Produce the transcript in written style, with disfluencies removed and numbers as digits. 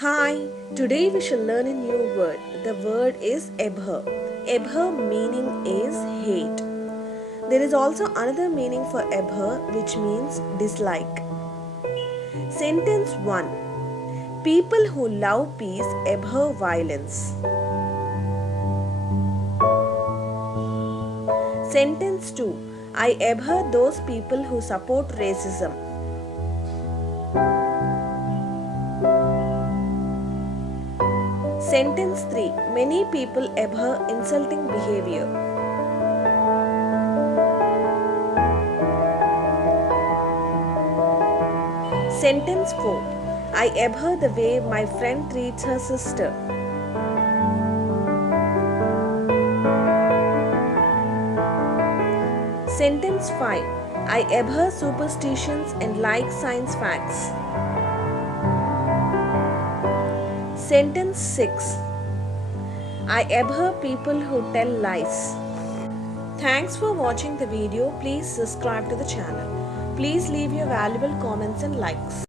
Hi, today we shall learn a new word. The word is abhor. Abhor meaning is hate. There is also another meaning for abhor which means dislike. Sentence 1. People who love peace abhor violence. Sentence 2. I abhor those people who support racism. Sentence 3. Many people abhor insulting behavior. Sentence 4. I abhor the way my friend treats her sister. Sentence 5. I abhor superstitions and like science facts. Sentence 6. I abhor people who tell lies. Thanks for watching the video. Please subscribe to the channel. Please leave your valuable comments and likes.